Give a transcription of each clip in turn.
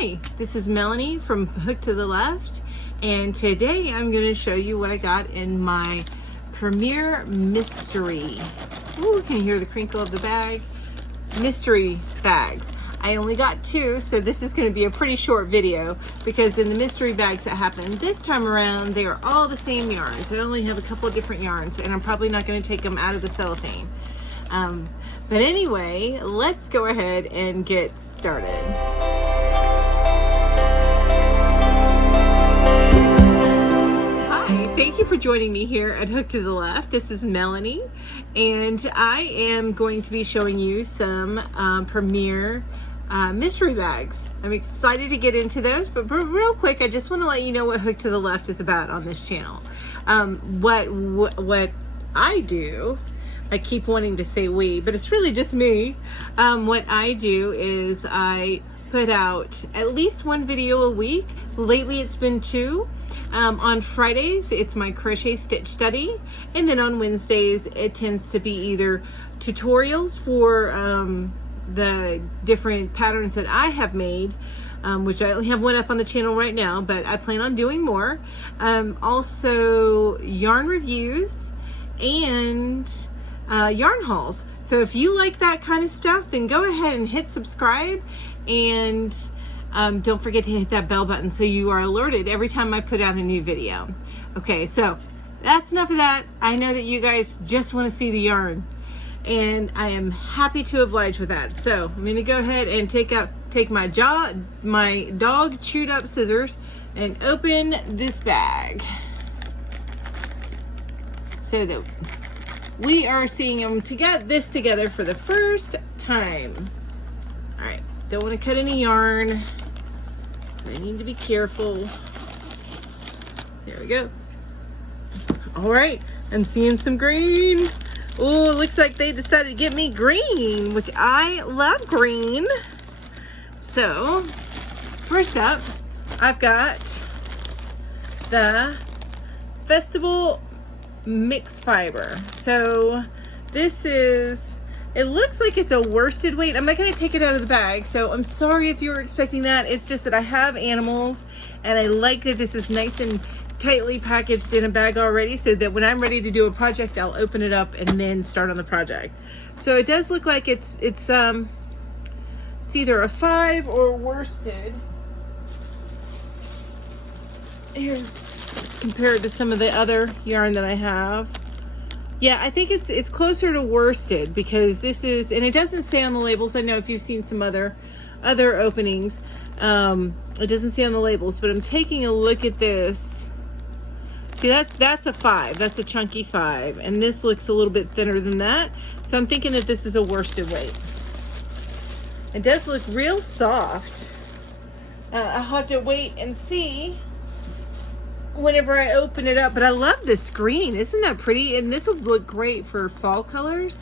Hi, this is Melanie from Hook to the Left, and today I'm going to show you what I got in my Premier Mystery. Ooh, can you hear the crinkle of the bag? Mystery bags. I only got two, so this is going to be a pretty short video because in the mystery bags that happened this time around, they are all the same yarns. I only have a couple of different yarns, and I'm probably not going to take them out of the cellophane. But anyway, let's go ahead and get started. Hi, thank you for joining me here at Hook to the Left. This is Melanie, and I am going to be showing you some Premier mystery bags. I'm excited to get into those, but real quick, I just want to let you know what Hook to the Left is about on this channel. What I do, I keep wanting to say we, but it's really just me. What I do is I put out at least one video a week. Lately it's been two. On Fridays it's my crochet stitch study, and then on Wednesdays it tends to be either tutorials for the different patterns that I have made, which I only have one up on the channel right now, but I plan on doing more. Also yarn reviews and yarn hauls. So if you like that kind of stuff, then go ahead and hit subscribe, and don't forget to hit that bell button so you are alerted every time I put out a new video. Okay, so that's enough of that. I know that you guys just want to see the yarn, and I am happy to oblige with that. So I'm going to go ahead and take my dog chewed up scissors and open this bag so that we are seeing them this together for the first time. All right, don't want to cut any yarn, so I need to be careful. There we go. All right, I'm seeing some green. Oh, it looks like they decided to get me green, which I love green. So, first up, I've got the Festival Mix Fiber. So this is, it looks like it's a worsted weight. I'm not going to take it out of the bag, so I'm sorry if you were expecting that. It's just that I have animals, and I like that this is nice and tightly packaged in a bag already, so that when I'm ready to do a project, I'll open it up and then start on the project. So it does look like it's either a 5 or worsted. Here's compared to some of the other yarn that I have. Yeah, I think it's closer to worsted, because this is, and it doesn't say on the labels. I know if you've seen some other openings, it doesn't say on the labels, but I'm taking a look at this. See, that's a 5. That's a chunky 5, and this looks a little bit thinner than that. So I'm thinking that this is a worsted weight. It does look real soft. I'll have to wait and see whenever I open it up, but I love this green. Isn't that pretty? And this would look great for fall colors,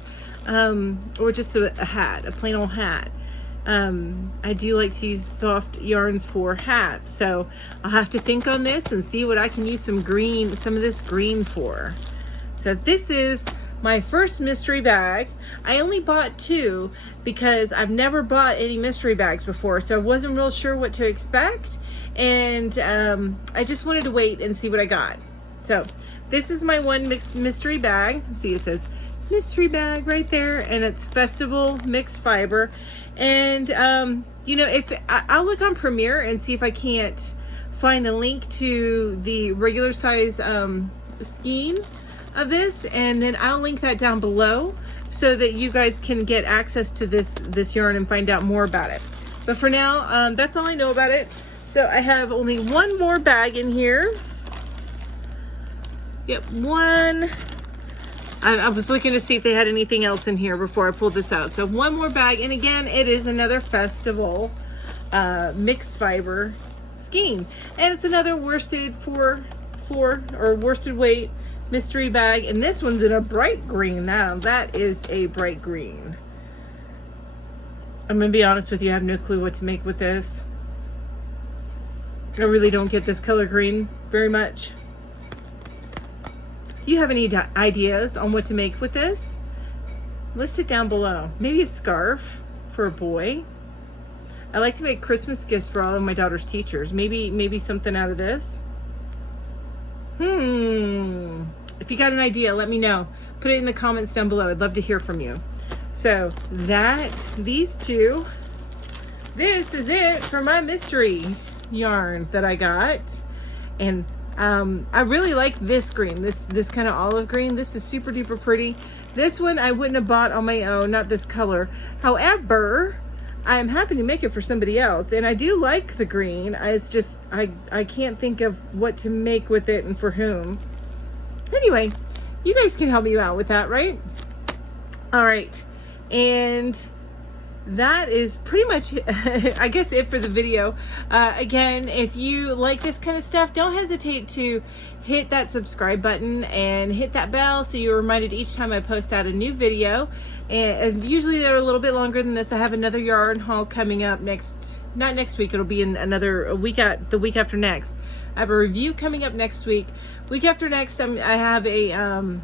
or just a hat, a plain old hat. I do like to use soft yarns for hats, so I'll have to think on this and see what I can use some of this green for. So this is my first mystery bag. I only bought two because I've never bought any mystery bags before, so I wasn't real sure what to expect, and I just wanted to wait and see what I got. So this is my one mystery bag. See, it says mystery bag right there, and it's Festival Mix Fiber. And you know, if I'll look on Premier and see if I can't find a link to the regular size skein of this, and then I'll link that down below so that you guys can get access to this yarn and find out more about it. But for now, that's all I know about it. So I have only one more bag in here. Yep, one. I was looking to see if they had anything else in here before I pulled this out. So one more bag, and again, it is another Festival mixed fiber skein, and it's another worsted or worsted weight mystery bag, and this one's in a bright green. Now that is a bright green. I'm gonna be honest with you, I have no clue what to make with this. I really don't get this color green very much. Do you have any ideas on what to make with this? List it down below. Maybe a scarf for a boy. I like to make Christmas gifts for all of my daughter's teachers. Maybe something out of this. If you got an idea, let me know. Put it in the comments down below. I'd love to hear from you. So these two, this is it for my mystery yarn that I got. And I really like this green, this kind of olive green. This is super duper pretty. This one I wouldn't have bought on my own, not this color. However, I am happy to make it for somebody else. And I do like the green. It's just, I can't think of what to make with it and for whom. Anyway, you guys can help me out with that, right? All right. And that is pretty much, I guess, it for the video. Again, if you like this kind of stuff, don't hesitate to hit that subscribe button and hit that bell so you're reminded each time I post out a new video. And usually they're a little bit longer than this. I have another yarn haul coming up not next week. It'll be in the week after next. I have a review coming up next week. Week after next, I have a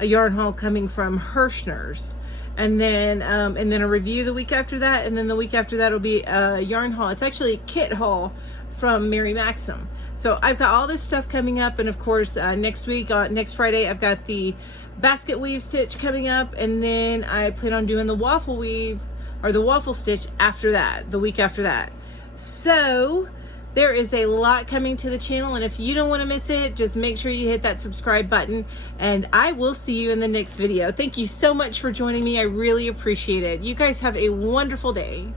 yarn haul coming from Hirschner's. And then a review the week after that, and then the week after that will be a yarn haul. It's actually a kit haul from Mary Maxim. So I've got all this stuff coming up, and of course next week, next Friday, I've got the basket weave stitch coming up, and then I plan on doing the waffle weave or the waffle stitch after that, the week after that. So there is a lot coming to the channel, and if you don't want to miss it, just make sure you hit that subscribe button, and I will see you in the next video. Thank you so much for joining me. I really appreciate it. You guys have a wonderful day.